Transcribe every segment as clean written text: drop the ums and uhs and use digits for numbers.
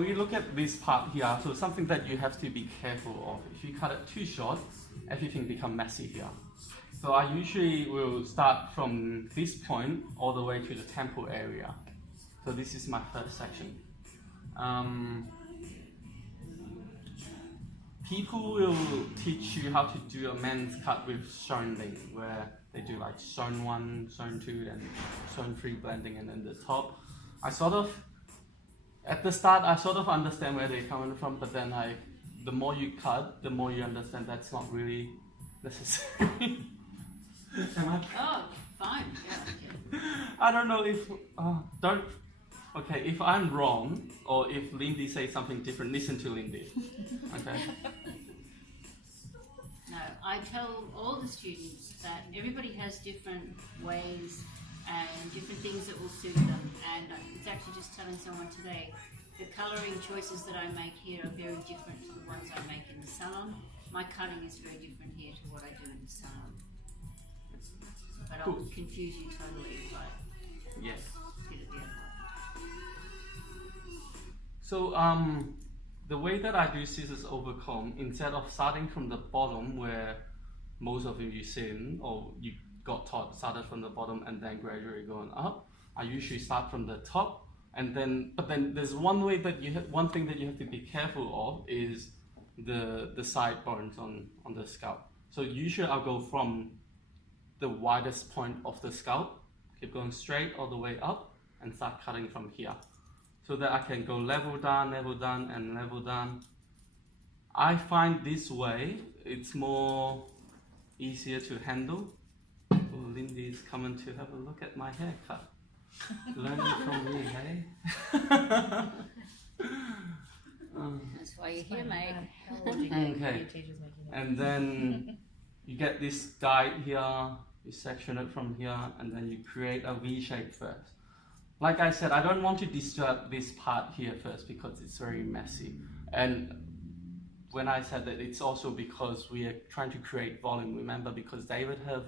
when we look at this part here, so something that you have to be careful of. If you cut it too short, everything becomes messy here. So I usually will start from this point all the way to the temple area. So this is my first section. People will teach you how to do a men's cut with zone length, where they do like zone 1, zone 2, and zone 3 blending, and then the top. At the start, I sort of understand where they're coming from, but then the more you cut, the more you understand that's not really necessary. Oh, fine. Yeah. I don't know if Okay, if I'm wrong, or if Lindy says something different, listen to Lindy. Okay. No, I tell all the students that everybody has different ways and different things that will suit them. And it's actually just telling someone today, the colouring choices that I make here are very different to the ones I make in the salon. My cutting is very different here to what I do in the salon. But I'll confuse you totally if I did it the other way. So the way that I do scissors over comb, instead of starting from the bottom where most of you seen, or you got taught started from the bottom and then gradually going up, I usually start from the top, and then there's one thing that you have to be careful of is the sideburns on the scalp. So usually I'll go from the widest point of the scalp, keep going straight all the way up, and start cutting from here, so that I can go level down, and level down. I find this way it's more easier to handle. Oh, Lindy is coming to have a look at my haircut. Learning from me, hey? That's why you're here, mate. Okay. And then you get this guide here, you section it from here, and then you create a V shape first. Like I said, I don't want to disturb this part here first because it's very messy. And when I said that, it's also because we are trying to create volume. Remember, because David have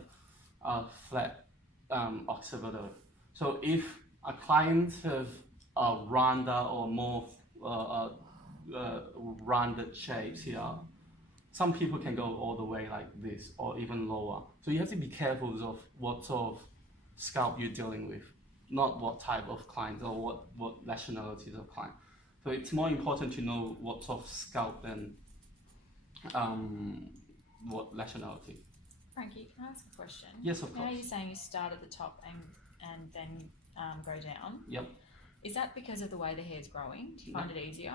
a flat occipital. So if a client have a rounder or more rounded shapes here, some people can go all the way like this or even lower. So you have to be careful of what sort of scalp you're dealing with, not what type of clients or what nationalities of client. So it's more important to know what sort of scalp than what nationality. Frankie, can I ask a question? Yes, of course. Now you're saying you start at the top and then go down. Yep. Is that because of the way the hair's growing? Do you find it easier?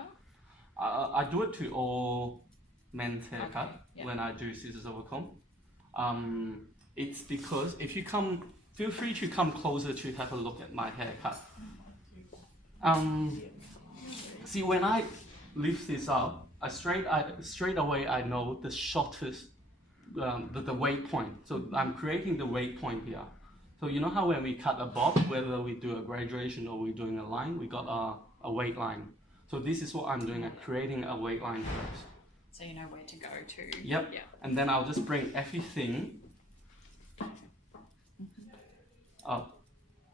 I do it to all men's haircut. Okay, yep. When I do scissors over comb. It's because if you feel free to come closer to have a look at my haircut. See, when I lift this up, straight away I know the shortest, the weight point. So I'm creating the weight point here. So you know how when we cut a bob, whether we do a graduation or we're doing a line, we got a weight line. So this is what I'm doing, I'm creating a weight line first. So you know where to go to. Yep. And then I'll just bring everything up.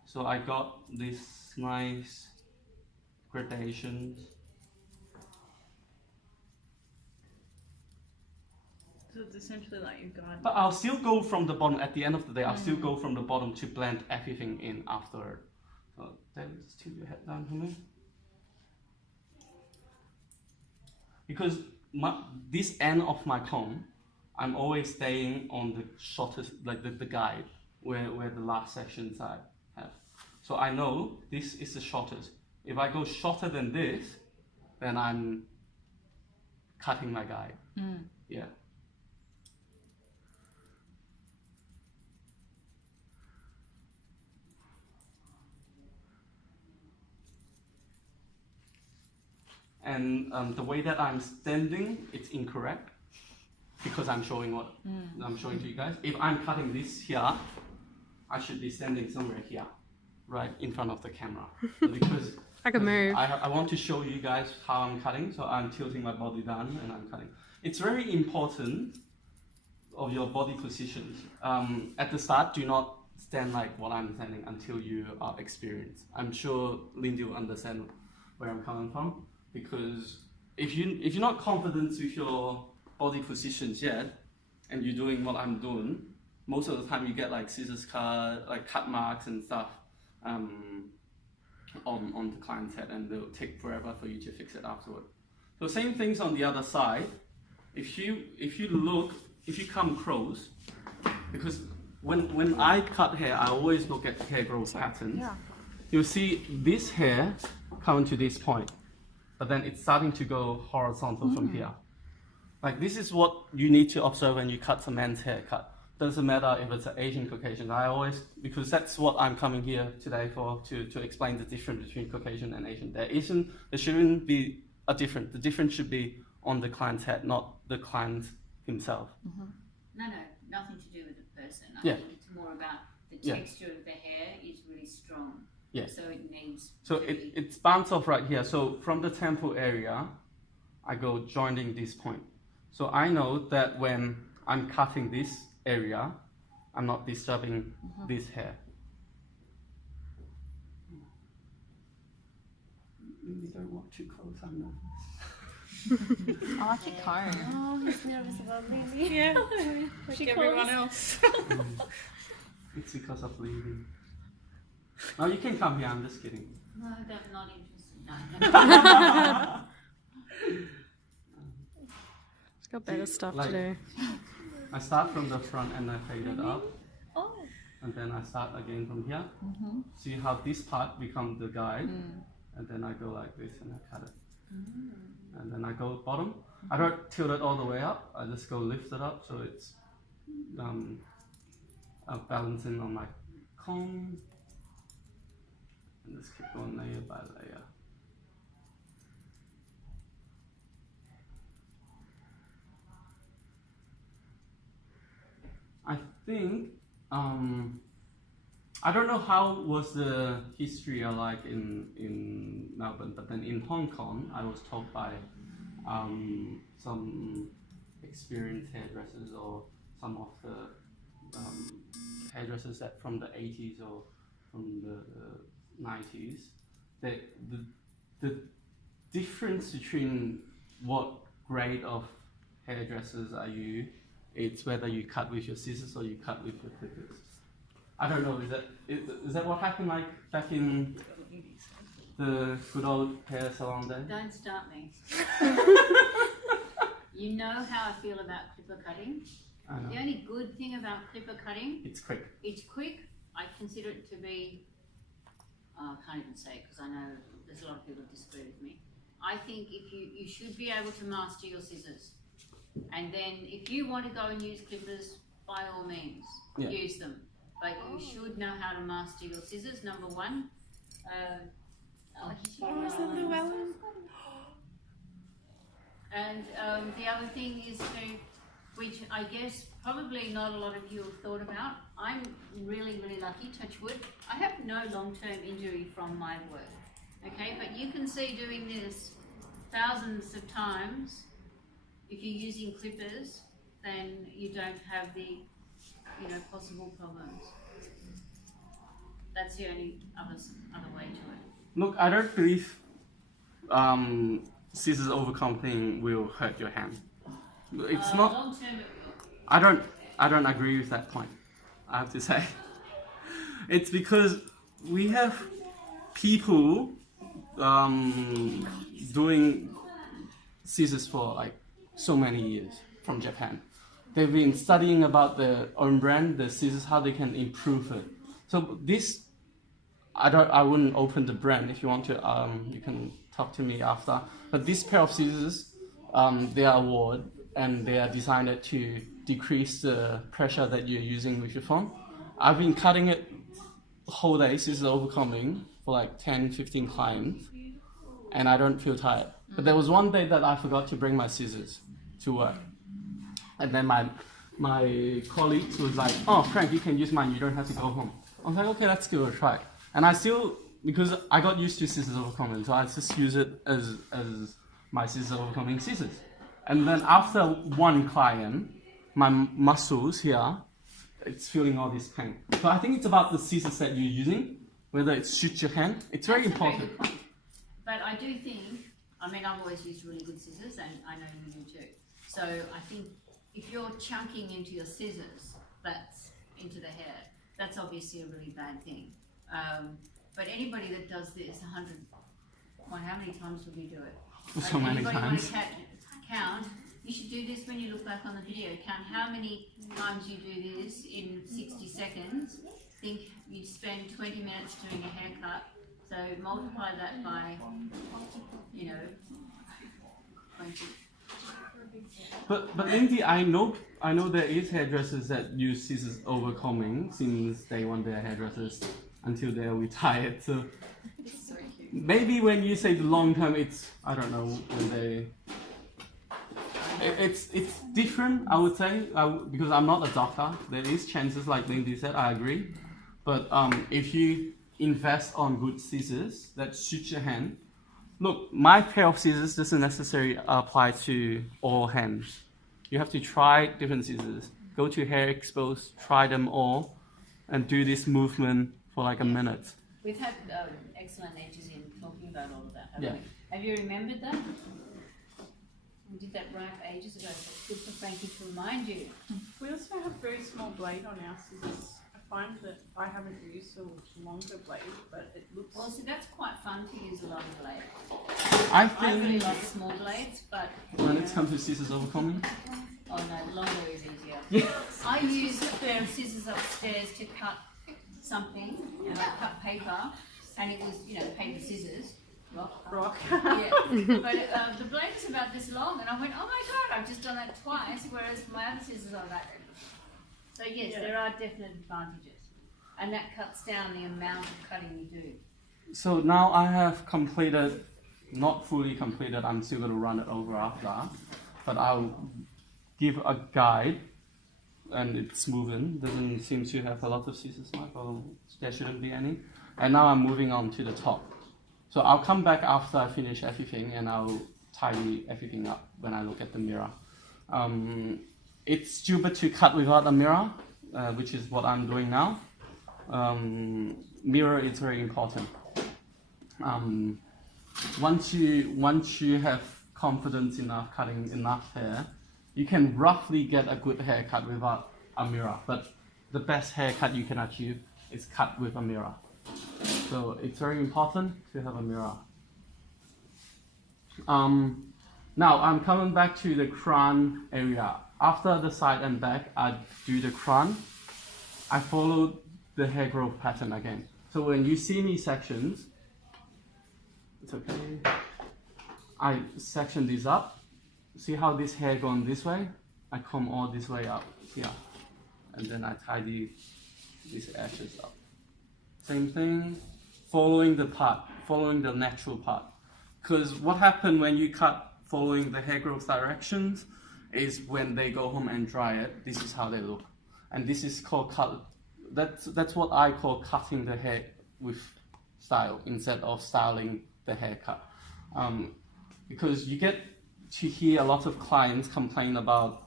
So I got this nice gradations. So it's essentially like you've got. But I'll still go from the bottom. At the end of the day, I'll still go from the bottom to blend everything in after. So then just tilt your head down for me. Because this end of my comb, I'm always staying on the shortest, like the guide, where the last sections I have. So I know this is the shortest. If I go shorter than this, then I'm cutting my guide. Yeah. And the way that I'm standing, it's incorrect because I'm showing what I'm showing to you guys. If I'm cutting this here, I should be standing somewhere here, right in front of the camera. Because I can move. I want to show you guys how I'm cutting, so I'm tilting my body down and I'm cutting. It's very important of your body positions. At the start, do not stand like what I'm standing until you are experienced. I'm sure Lindy will understand where I'm coming from. because if you're not confident with your body positions yet, and you're doing what I'm doing, most of the time you get like scissors cut, like cut marks and stuff on the client's head, and they'll take forever for you to fix it afterward. So same things on the other side. If you come close, because when I cut hair, I always look at hair growth patterns. Yeah. You'll see this hair coming to this point, but then it's starting to go horizontal from here. Like this is what you need to observe when you cut a man's haircut. Doesn't matter if it's an Asian, Caucasian. Because that's what I'm coming here today for, to explain the difference between Caucasian and Asian. There shouldn't be a difference. The difference should be on the client's head, not the client himself. No, nothing to do with the person. I Yeah. think it's more about the Yeah. texture of the hair is really strong. Yeah. So it needs So to be... it's bounced off right here. So from the temple area, I go joining this point. So I know that when I'm cutting this area, I'm not disturbing this hair. Maybe don't walk too close, I'm nervous. I like your comb. Oh, he's nervous about baby. Yeah, like everyone else. It's because of leaving. No, you can come here, I'm just kidding. No, I'm not interested. No. It's got better stuff like- to do. I start from the front and I fade it up. Oh. And then I start again from here. See how this part becomes the guide. And then I go like this and I cut it. And then I go bottom. I don't tilt it all the way up. I just go lift it up so it's balancing on my comb. And just keep going layer by layer. I think I don't know how was the history like in Melbourne, but then in Hong Kong, I was told by some experienced hairdressers or some of the hairdressers that from the 80s or from the 90s, that the difference between what grade of hairdressers are you, it's whether you cut with your scissors or you cut with your clippers. I don't know, is that what happened like back in the good old hair salon day? Don't start me. You know how I feel about clipper cutting. I know. The only good thing about clipper cutting, It's quick. it's quick. I consider it to be, I can't even say it because I know there's a lot of people who disagree with me. I think if you should be able to master your scissors. And then if you want to go and use clippers, by all means, Yeah. use them. But you should know how to master your scissors, number one. And the other thing is which I guess probably not a lot of you have thought about. I'm really, really lucky, touch wood. I have no long-term injury from my work, okay? But you can see doing this thousands of times. If you're using clippers, then you don't have the, possible problems. That's the only other way to it. Look, I don't believe scissors overcome thing will hurt your hand. It's not. Long term, it will. I don't agree with that point. I have to say, it's because we have people doing scissors for like so many years from Japan. They've been studying about their own brand, the scissors, how they can improve it. So this, I wouldn't open the brand. If you want to, you can talk to me after. But this pair of scissors, they are award and they are designed to decrease the pressure that you're using with your phone. I've been cutting it the whole day, scissors overcoming, for like 10, 15 clients, and I don't feel tired. But there was one day that I forgot to bring my scissors to work. And then my colleagues was like, "Oh, Frank, you can use mine, you don't have to go home." I was like, "Okay, let's give it a try." And I still, because I got used to scissors overcoming, so I just use it as my scissors overcoming scissors. And then after one client, my muscles here, it's feeling all this pain. So I think it's about the scissors that you're using, whether it suits your hand. It's very That's a very important. good point. But I do think, I mean, I've always used really good scissors, and I know you do too. So I think if you're chunking into your scissors, that's into the hair, that's obviously a really bad thing. But anybody that does this 100, how many times will you do it? So many anybody times. Want to count? You should do this when you look back on the video. Count how many times you do this in 60 seconds. Think you'd spend 20 minutes doing a haircut. So multiply that by, 20. But Lindy, I know there is hairdressers that use scissors over combing since they want their hairdressers until they're retired. So maybe when you say the long term, it's, I don't know, when they. It's different, I would say, because I'm not a doctor. There is chances, like Lindy said, I agree. But if you invest on good scissors that suit your hand, look, my pair of scissors doesn't necessarily apply to all hands. You have to try different scissors. Go to Hair Expos, try them all, and do this movement for like a minute. We've had excellent ages in talking about all of that, haven't Yeah. we? Have you remembered that? We did that right ages ago, so it's good for Frankie to remind you. We also have very small blade on our scissors. I find that I haven't used a longer blade, but it looks. Well, so that's quite fun to use a long blade. I I really think like small blades, but when it comes to scissors over combing, oh no, longer is easier. yeah. I use a pair of scissors upstairs to cut something, and I cut paper, and it was, paper scissors. Rock. Yeah, but the blade is about this long, and I went, oh my god, I've just done that twice, whereas my other scissors are that. So yes, Yeah. there are definite advantages, and that cuts down the amount of cutting you do. So now I have completed, not fully completed, I'm still going to run it over after, but I'll give a guide, and it's moving. Doesn't seem to have a lot of scissors, Michael. There shouldn't be any. And now I'm moving on to the top. So I'll come back after I finish everything, and I'll tidy everything up when I look at the mirror. It's stupid to cut without a mirror, which is what I'm doing now. Mirror is very important. Once you have confidence enough cutting enough hair, you can roughly get a good haircut without a mirror. But the best haircut you can achieve is cut with a mirror. So it's very important to have a mirror. Now I'm coming back to the crown area. After the side and back, I do the crown. I follow the hair growth pattern again. So when you see me sections, it's okay. I section this up. See how this hair going this way? I come all this way up here. And then I tidy these edges up. Same thing, following the natural part. Because what happens when you cut following the hair growth directions is when they go home and dry it, this is how they look. And this is called cut. That's what I call cutting the hair with style instead of styling the haircut. Because you get to hear a lot of clients complain about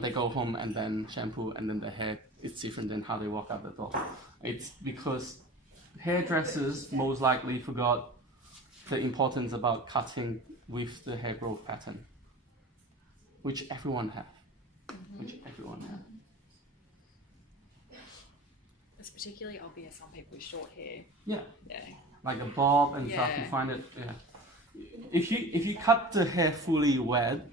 they go home and then shampoo and then the hair is different than how they walk out the door. It's because hairdressers most likely forgot the importance about cutting with the hair growth pattern, which everyone have. It's particularly obvious on people with short hair. Yeah. Yeah. Like a bob and stuff, you Yeah. find it. Yeah. If you cut the hair fully wet,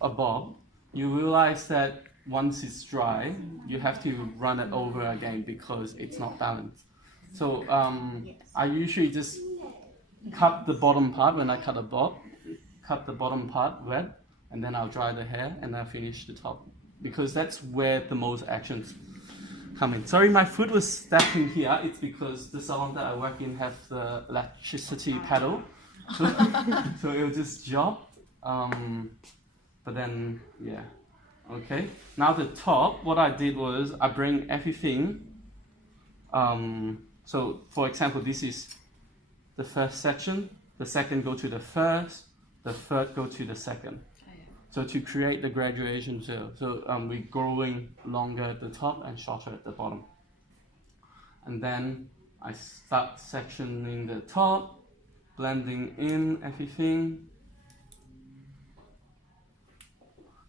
a bob, you realize that once it's dry, you have to run it over again because it's not balanced. So I usually just cut the bottom part when I cut a bob, cut the bottom part wet, and then I'll dry the hair and I'll finish the top because that's where the most actions come in. Sorry, my foot was stepping here. It's because the salon that I work in have the electricity pedal, so it will just drop. But then, yeah. Okay. Now the top, what I did was I bring everything. So for example, this is the first section. The second go to the first. The third go to the second. So to create the graduation tail. So we're growing longer at the top and shorter at the bottom. And then I start sectioning the top, blending in everything.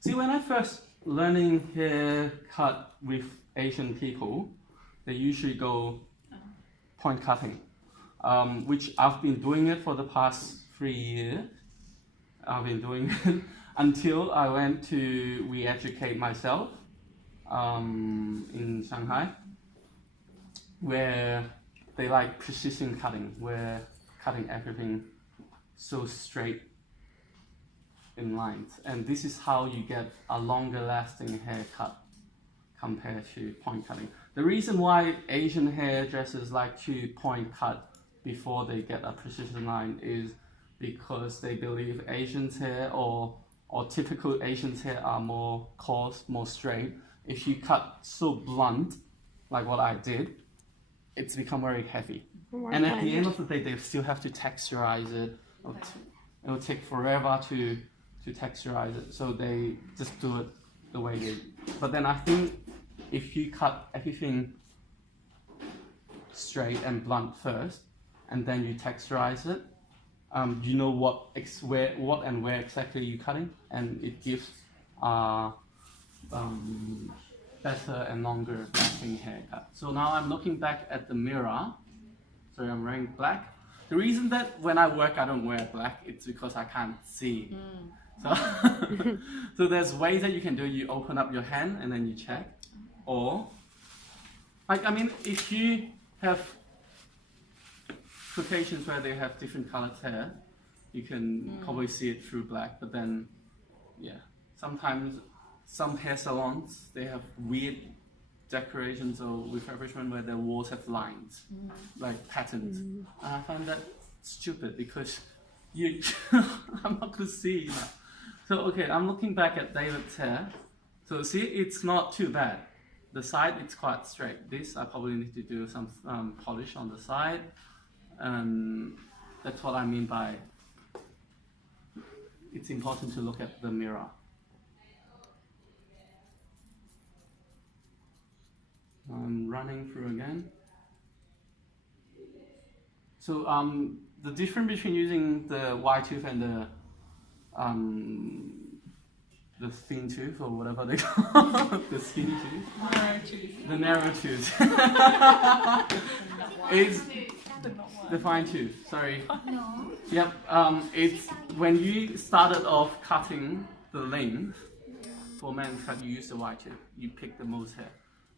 See, when I first learning haircut with Asian people, they usually go point cutting, which I've been doing it for the past 3 years. I've been doing it until I went to re-educate myself in Shanghai, where they like precision cutting, where cutting everything so straight in lines, and this is how you get a longer lasting haircut compared to point cutting. The reason why Asian hairdressers like to point cut before they get a precision line is because they believe Asians hair or typical Asians hair are more coarse, more straight. If you cut so blunt, like what I did, it's become very heavy. And at the end of the day, they still have to texturize it. It will take forever to texturize it, so they just do it the way they. But then I think if you cut everything straight and blunt first, and then you texturize it, you know what and where exactly you're cutting, and it gives better and longer lasting haircut. So now I'm looking back at the mirror. Sorry, I'm wearing black. The reason that when I work I don't wear black, it's because I can't see. So, so there's ways that you can do it. You open up your hand and then you check. Or, like, I mean, if you have Caucasians where they have different colored hair, you can probably see it through black. But then, yeah, sometimes some hair salons, they have weird decorations or refurbishment where their walls have lines, like patterns. And I find that stupid because I'm not going to see that. So, okay, I'm looking back at David's hair. So see, it's not too bad. The side, it's quite straight. This, I probably need to do some polish on the side. And that's what I mean by it's important to look at the mirror. I'm running through again. So the difference between using the wide tooth and the thin tooth or whatever they call it, the skinny tooth, the narrow tooth, is the fine tooth. Sorry. Yep. It's when you started off cutting the length for men's cut, you use the wide tooth. You pick the most hair.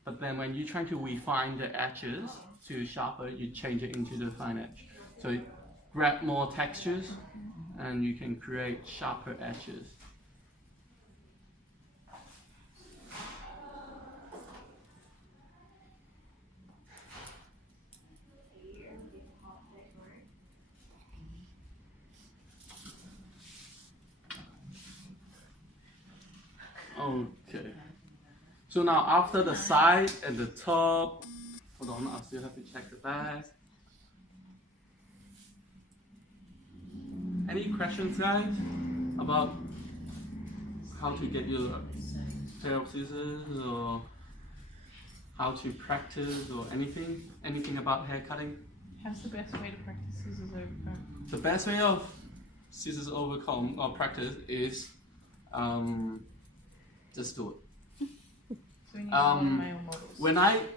But then when you're trying to refine the edges to sharper, you change it into the fine edge. So it grab more textures and you can create sharper edges. Okay. So now after the side and the top, hold on, I still have to check the back. Any questions, guys, about how to get your pair of scissors or how to practice or anything about hair cutting? How's the best way to practice scissors overcomb? The best way of scissors overcomb or practice is just do it. So we need more male models.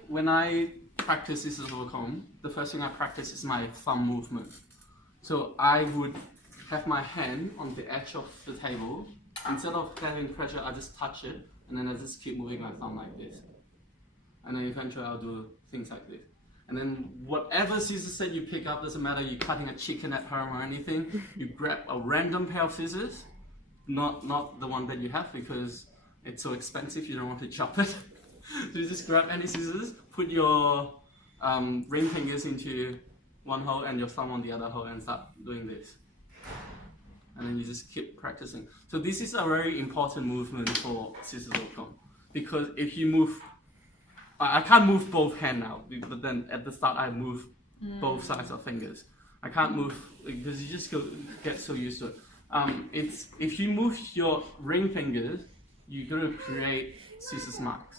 When I practice scissors overcomb, the first thing I practice is my thumb movement. So I would have my hand on the edge of the table. Instead of having pressure, I just touch it, and then I just keep moving my thumb like this. And then eventually I'll do things like this. And then whatever scissors that you pick up, doesn't matter, you're cutting a chicken at home or anything, you grab a random pair of scissors, not the one that you have because it's so expensive, you don't want to chop it. So you just grab any scissors, put your ring fingers into one hole and your thumb on the other hole and start doing this. And then you just keep practicing. So this is a very important movement for scissors overcomb. Because if you move, I can't move both hands now, but then at the start I move both sides of fingers. I can't move, because you just get so used to it. If you move your ring fingers, you're going to create scissors marks.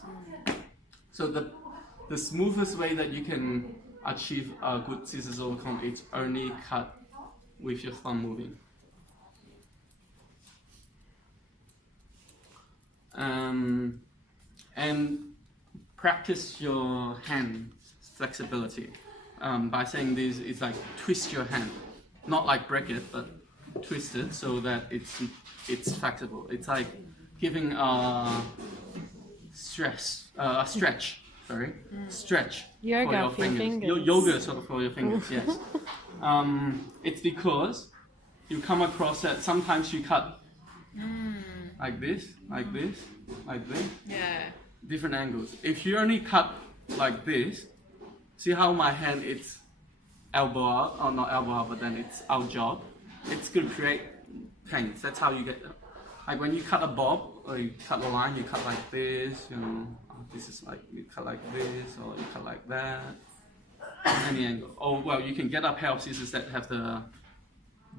So the smoothest way that you can achieve a good scissors overcomb is only cut with your thumb moving. And practice your hand flexibility by saying this. It's like twist your hand, not like break it, but twist it so that it's flexible. It's like giving a stretch. Stretch Yoga for your for your fingers. Yoga sort of for your fingers. Yes. It's because you come across that sometimes you cut like this, like this, like this. Yeah. Different angles. If you only cut like this, see how my hand it's elbow out, or not elbow out, but then it's out jog. It's going to create pains. That's how you get, like when you cut a bob or you cut a line, you cut like this, you know, this is like, you cut like this or you cut like that, any angle. Or well, you can get a pair of scissors that have the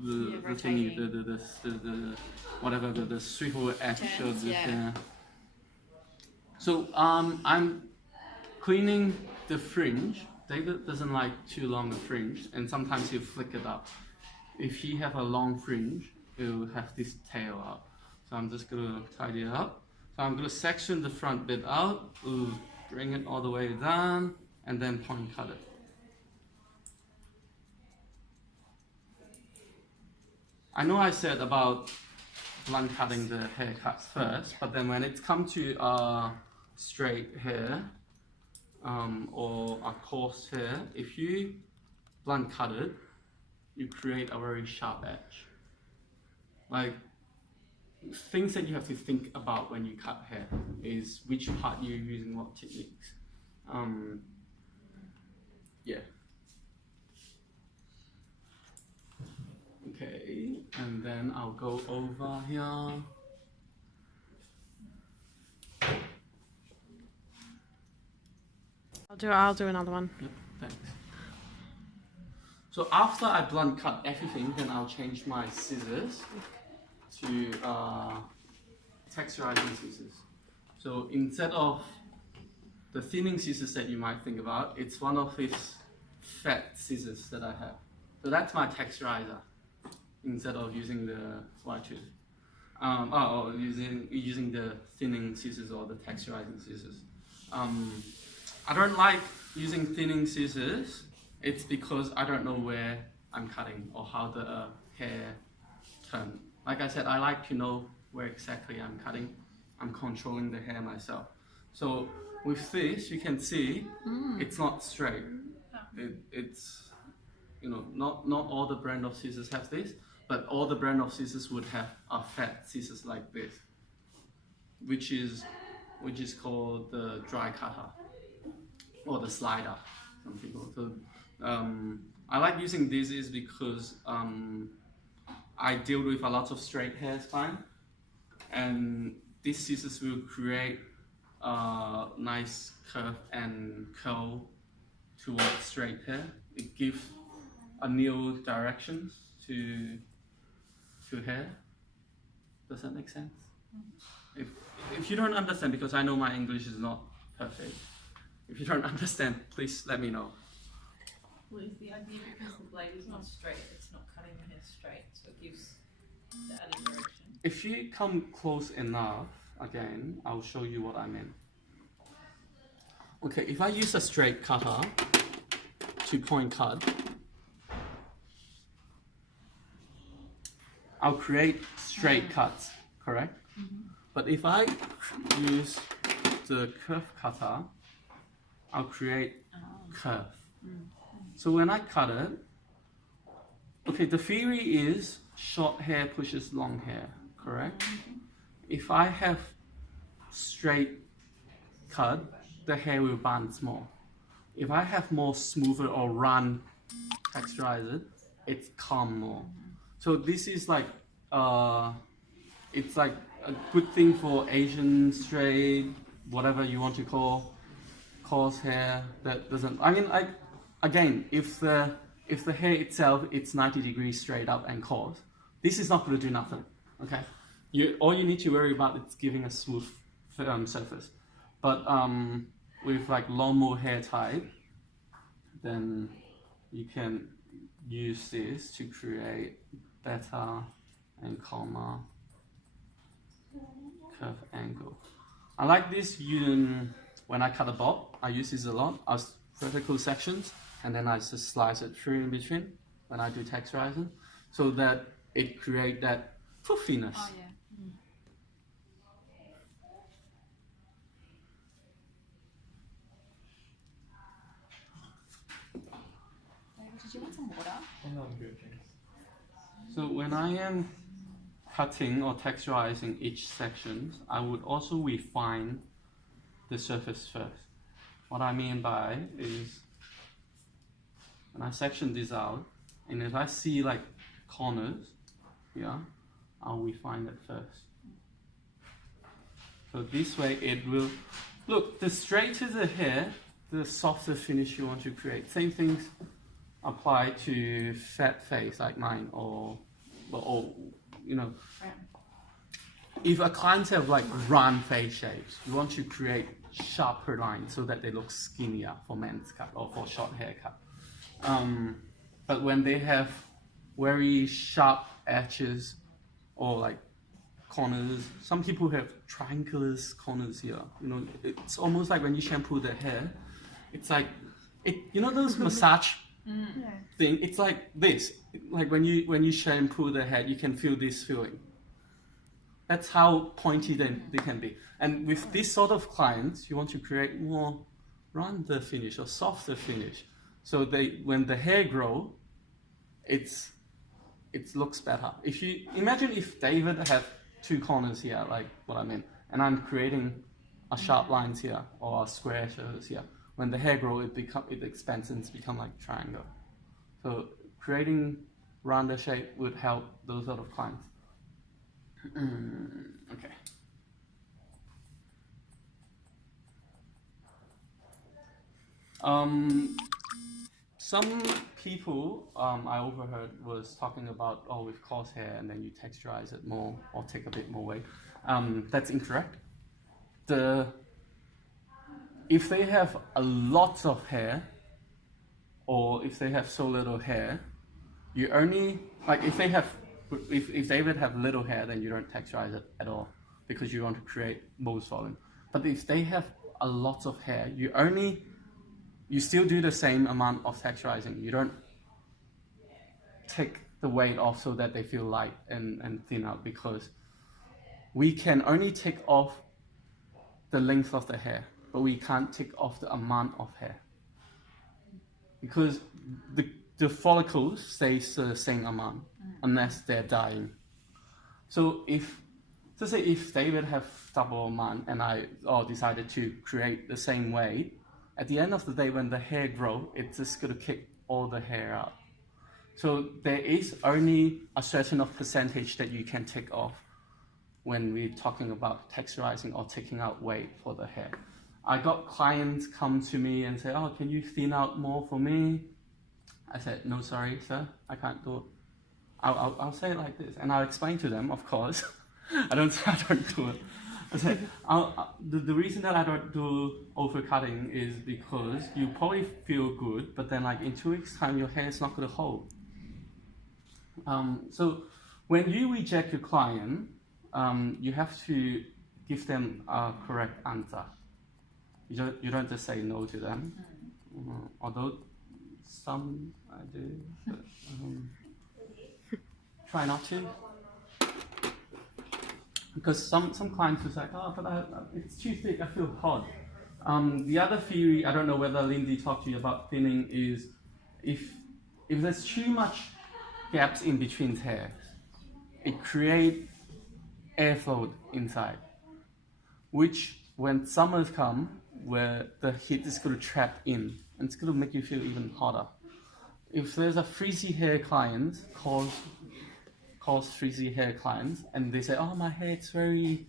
thingy, the whatever, the swivel edge or the, yeah. So I'm cleaning the fringe. David doesn't like too long a fringe, and sometimes he'll flick it up. If he have a long fringe, he'll have this tail up. So I'm just gonna tidy it up. So I'm gonna section the front bit out, bring it all the way down, and then point cut it. I know I said about blunt cutting the haircuts first, but then when it's come to straight hair or a coarse hair, if you blunt cut it, you create a very sharp edge. Like, things that you have to think about when you cut hair is which part you're using, what techniques. Yeah. Okay, and then I'll go over here. I'll do another one. Yep, thanks. So after I blunt cut everything, then I'll change my scissors to texturizing scissors. So instead of the thinning scissors that you might think about, it's one of these fat scissors that I have. So that's my texturizer instead of using the wide tooth. Or using the thinning scissors or the texturizing scissors. I don't like using thinning scissors. It's because I don't know where I'm cutting or how the hair turns. Like I said, I like to know where exactly I'm cutting. I'm controlling the hair myself. So with this, you can see it's not straight. It's, you know, not all the brand of scissors have this, but all the brand of scissors would have a fat scissors like this, which is called the dry cutter or the slider. Some people. So I like using this is because I deal with a lot of straight hair spine, and these scissors will create a nice curve and curl towards straight hair. It gives a new direction to hair. Does that make sense? If you don't understand, because I know my English is not perfect, if you don't understand, please let me know. Well, is the idea because the blade is not straight, it's not cutting the hair straight, so it gives the added direction? If you come close enough, again, I'll show you what I mean. Okay, if I use a straight cutter to point cut, I'll create straight cuts, correct? But if I use the curve cutter, I'll create curve. So when I cut it, okay, the theory is short hair pushes long hair, correct? If I have straight cut, the hair will bounce more. If I have more smoother or run texturized, it's calm more. So this is like, it's like a good thing for Asian straight, whatever you want to call, coarse hair that doesn't, I mean, like, again, if the hair itself, it's 90 degrees straight up and coarse, this is not going to do nothing, okay? All you need to worry about is giving a smooth surface. But with like lawnmower hair type, then you can use this to create better and calmer curve angle. I like this when I cut a bob. I use this a lot as vertical sections, and then I just slice it through in between when I do texturizing, so that it create that puffiness. Oh yeah. David, did you want some water? Oh, no, I'm good, thanks. So when I am cutting or texturizing each section, I would also refine the surface first. What I mean by is when I section this out, and if I see like corners here, I'll refine it first. So this way it will look, the straighter the hair, the softer finish you want to create. Same things apply to fat face like mine, or you know, if a client have like round face shapes, you want to create sharper lines so that they look skinnier for men's cut or for short haircut. But when they have very sharp edges or like corners, some people have triangular corners here. You know, it's almost like when you shampoo the hair, it's like you know those massage thing. It's like this. Like when you shampoo the head, you can feel this feeling. That's how pointy they can be. And with this sort of clients, you want to create more rounder finish or softer finish. So when the hair grow, it looks better. If you imagine if David had two corners here, like what I mean, and I'm creating a sharp lines here or a square shadows here. When the hair grow, it expands and become like triangle. So creating rounder shape would help those sort of clients. Okay. Some people I overheard was talking about, oh, with coarse hair and then you texturize it more or take a bit more weight. That's incorrect. If they have a lot of hair, or if they have so little hair, you only, like if David have little hair, then you don't texturize it at all because you want to create most volume. But if they have a lot of hair, you still do the same amount of texturizing. You don't take the weight off so that they feel light and thin out, because we can only take off the length of the hair, but we can't take off the amount of hair, because the follicles stays the same amount unless they're dying. So if David have double amount and I decided to create the same weight, at the end of the day when the hair grow, it's just going to kick all the hair out. So there is only a certain of percentage that you can take off when we're talking about texturizing or taking out weight for the hair. I got clients come to me and say, oh, can you thin out more for me? I said, no, sorry, sir, I can't do it. I'll say it like this, and I'll explain to them, of course. I don't do it. I said, the reason that I don't do overcutting is because you probably feel good, but then like in 2 weeks' time, your hair is not going to hold. So when you reject your client, you have to give them a correct answer. You don't just say no to them, although some I do, but try not to. Because some clients will say, oh, but it's too thick, I feel hot. The other theory, I don't know whether Lindy talked to you about thinning, is if there's too much gaps in between hairs, it creates airflow inside, which when summers come, where the heat is going to trap in, and it's going to make you feel even hotter. If there's a frizzy hair client, calls frizzy hair clients, and they say, oh, my hair is very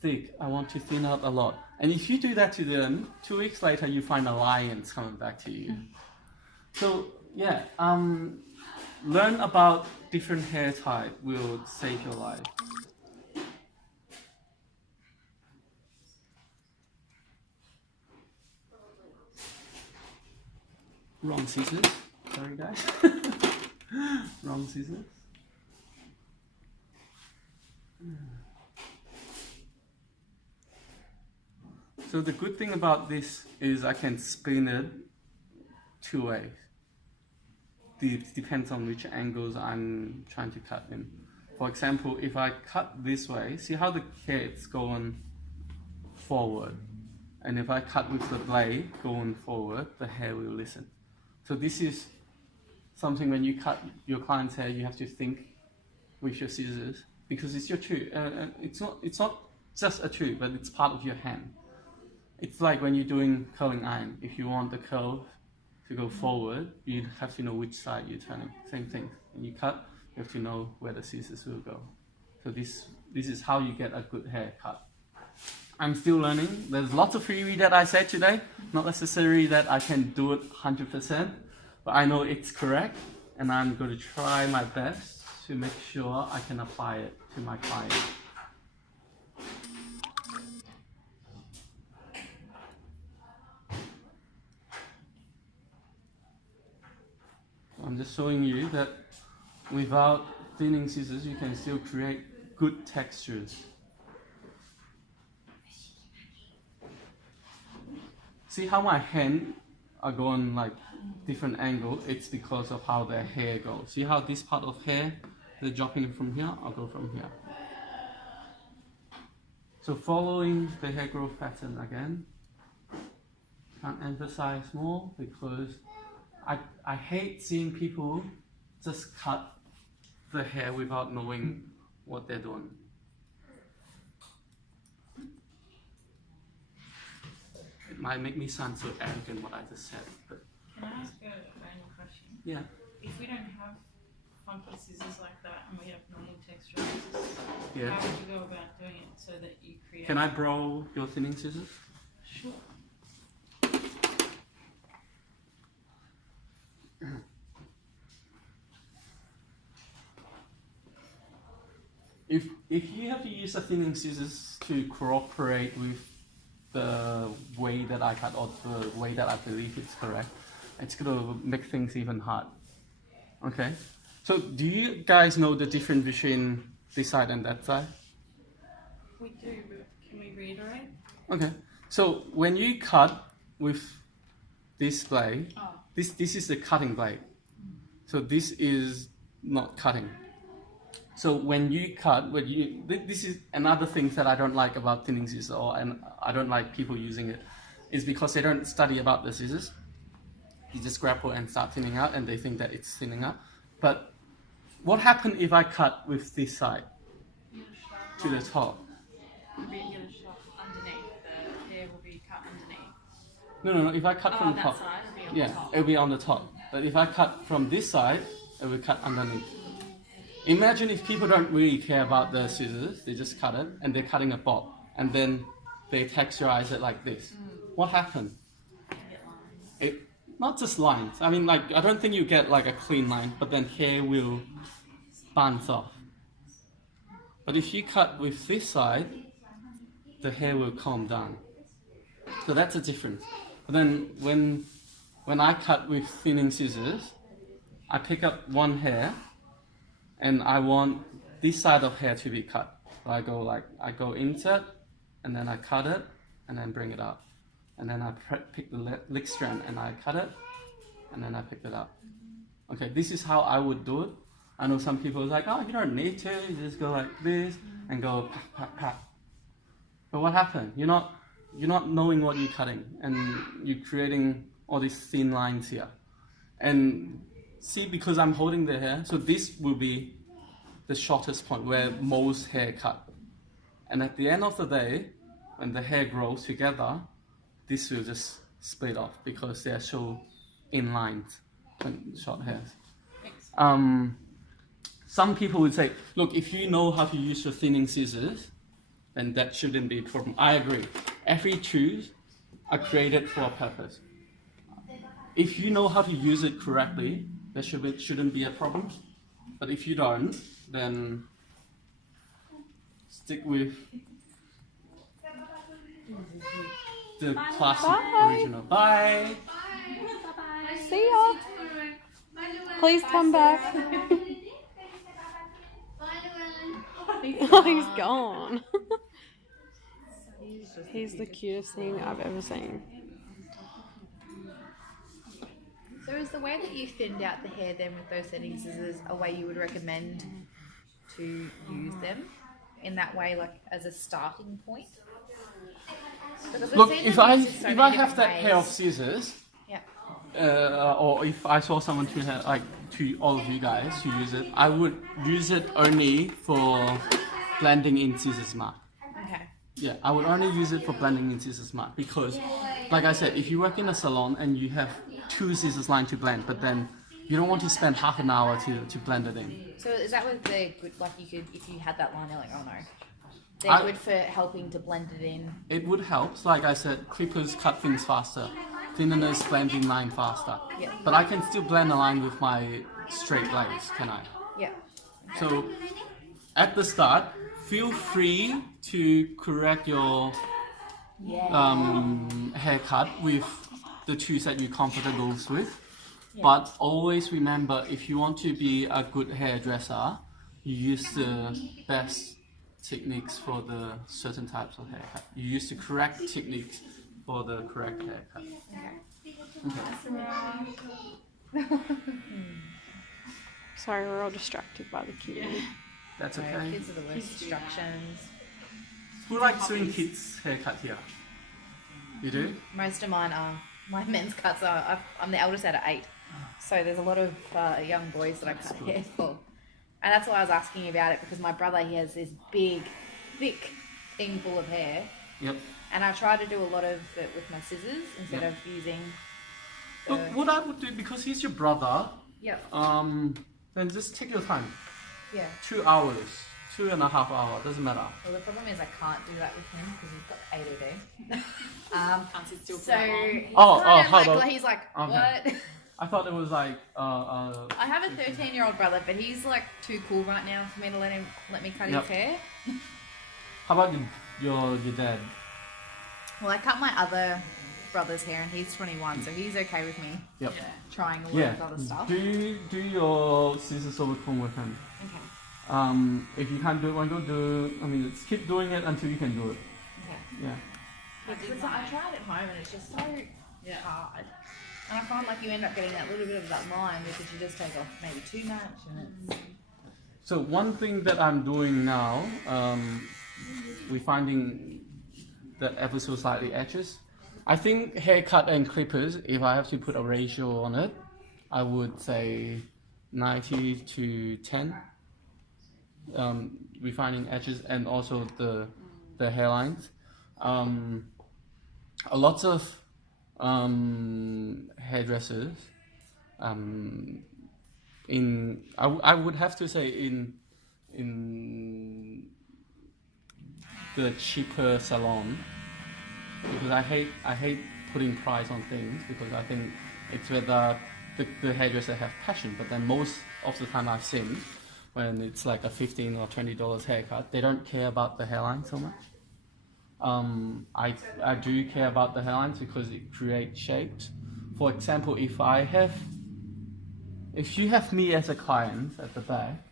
thick, I want to thin out a lot. And if you do that to them, 2 weeks later you find a lion coming back to you. So yeah, learn about different hair type will save your life. Wrong scissors. Sorry guys. Wrong scissors. So the good thing about this is I can spin it two ways. It depends on which angles I'm trying to cut in. For example, if I cut this way, see how the hair is going forward? And if I cut with the blade going forward, the hair will listen. So this is something when you cut your client's hair, you have to think with your scissors because it's your tool. It's not just a tool, but it's part of your hand. It's like when you're doing curling iron. If you want the curl to go forward, you have to know which side you're turning. Same thing. When you cut, you have to know where the scissors will go. So this is how you get a good haircut. I'm still learning. There's lots of theory that I said today. Not necessarily that I can do it 100%, but I know it's correct, and I'm going to try my best to make sure I can apply it to my client. I'm just showing you that without thinning scissors, you can still create good textures. See how my hand are going like different angle? It's because of how their hair goes. See how this part of hair, they're dropping from here, I'll go from here. So following the hair growth pattern again. Can't emphasize more because I hate seeing people just cut the hair without knowing what they're doing. It might make me sound so arrogant what I just said, but Can I ask a random question? yeah. If we don't have funky scissors like that and we have normal texture scissors, Yeah. how would you go about doing it so that you create... Can I borrow your thinning scissors? Sure. If you have to use the thinning scissors to cooperate with the way that I cut or the way that I believe it's correct, it's gonna make things even hard. Okay? So do you guys know the difference between this side and that side? We do, but can we reiterate? Okay. So when you cut with this blade, Oh. this is the cutting blade. So this is not cutting. So when you cut, this is another thing that I don't like about thinning scissors, and I don't like people using it, is because they don't study about the scissors. You just grapple and start thinning out, and they think that it's thinning out. But what happens if I cut with this side to the top? You're going to shop underneath. The hair will be cut underneath. No. If I cut from the that top, side will be on yeah, the top. it'll be on the top. But if I cut from this side, it will cut underneath. Imagine if people don't really care about the scissors, they just cut it, and they're cutting a bob, and then they texturize it like this. What happened? It, not just lines. I mean, like, I don't think you get like a clean line, but then hair will bounce off. But if you cut with this side, the hair will calm down. So that's a difference. But then when I cut with thinning scissors, I pick up one hair, and I want this side of hair to be cut. So I go insert, and then I cut it, and then bring it out. And then I pick the lick strand, and I cut it, and then I pick it up. Okay, this is how I would do it. I know some people are like, oh, you don't need to, you just go like this, and go pat, pat, pat. But what happened? You're not knowing what you're cutting, and you're creating all these thin lines here. And see, because I'm holding the hair, so this will be the shortest point where most hair cut. And at the end of the day, when the hair grows together, this will just split off because they're so in lines when short hairs. Some people would say, look, if you know how to use your thinning scissors, then that shouldn't be a problem. I agree. Every tools are created for a purpose. If you know how to use it correctly, there shouldn't be a problem. But if you don't, then stick with the classic original. Bye! See ya! Please come back. Bye, Oh, he's gone. He's the cutest thing I've ever seen. So is the way that you thinned out the hair then with those thinning scissors a way you would recommend to use them in that way, like as a starting point? Because we've Look, seen if them I used in so if many I have different that pair of ways. scissors, Yeah. or if I saw someone to have, like to all of you guys to use it, I would use it only for blending in scissors mark. Okay. Yeah, I would only use it for blending in scissors mark because, like I said, if you work in a salon and you have 2 scissors line to blend, but then you don't want to spend half an hour to blend it in. So is that what they're good, like you could, if you had that line, they're like, oh no. They're I- good for helping to blend it in. It would help. So like I said, clippers cut things faster. Thinnerers blend in line faster. Yeah. But I can still blend a line with my straight blades, can I? Yeah. So at the start, feel free to correct your haircut with the tools that you're comfortable with. But always remember, if you want to be a good hairdresser, you use the best techniques for the certain types of haircut. You use the correct techniques for the correct haircut. Sorry, we're all distracted by the kid. That's So okay. kids are the worst distractions. Who likes doing kids' haircut here? You do? Most of mine are, my men's cuts are, I'm the eldest out of 8. So there's a lot of young boys that I cut hair for. And that's why I was asking about it, because my brother, he has this big, thick thing full of hair. Yep. And I try to do a lot of it with my scissors instead of using the... Look, what I would do, because he's your brother, Yep. then just take your time. Yeah. 2 hours, 2.5 hours, doesn't matter. Well, the problem is I can't do that with him because he's got ADD. Can't sit still for So that long. he's Oh, kind of hold on. like, he's like, Okay. what? I thought it was like, I have a 13-year-old brother, but he's like too cool right now for me to let me cut Yep. his hair. how about your dad? Well, I cut my other brother's hair, and he's 21, so he's okay with me Yep. trying a lot Yeah. of other stuff. Do your scissors over comb with him. Okay. If you can't do it, why don't do? I mean, just keep doing it until you can do it. Okay. Yeah. Because I tried at home, and it's just so hard. And I find like you end up getting that little bit of that line because you just take off maybe too much, and it's... So one thing that I'm doing now, we're finding that ever so slightly edges. I think haircut and clippers, if I have to put a ratio on it, I would say 90 to 10. Refining edges and also the hairlines. A lot of hairdressers, I would have to say in the cheaper salon, because I hate putting price on things, because I think it's whether the hairdresser have passion. But then most of the time I've seen, when it's like a $15 or $20 haircut, they don't care about the hairline so much. I do care about the hairlines because it creates shapes. For example, if you have me as a client at the back,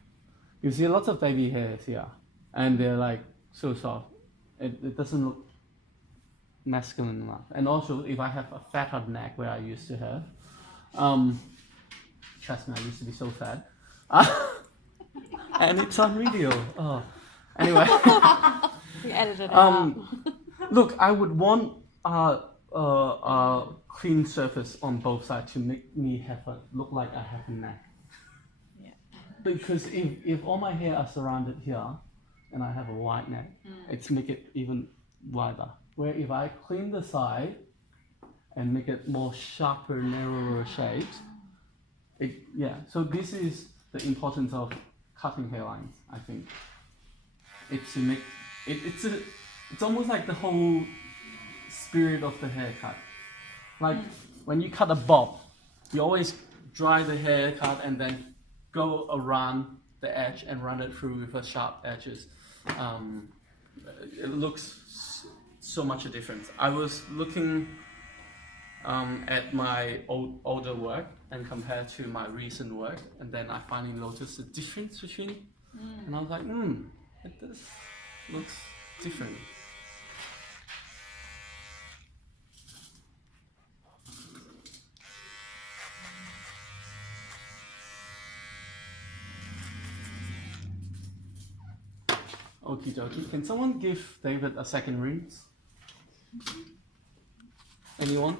you see lots of baby hairs here, and they're like so soft. It doesn't look masculine enough. And also, if I have a fatter neck where I used to have, trust me, I used to be so fat. And it's on video. Oh, anyway. We edited it out. Look, I would want a clean surface on both sides to make me look like I have a neck. Yeah. Because if all my hair are surrounded here, and I have a wide neck, it's make it even wider. Where if I clean the side and make it more sharper, narrower shapes, so this is the importance of cutting hairlines, I think. It's to make it's almost like the whole spirit of the haircut. Like when you cut a bob, you always dry the haircut and then go around the edge and run it through with a sharp edges. It looks so much a difference. I was looking at my older work and compared to my recent work, and then I finally noticed the difference between, and I was like, it does looks different. Okie dokie. Can someone give David a second rinse? Anyone?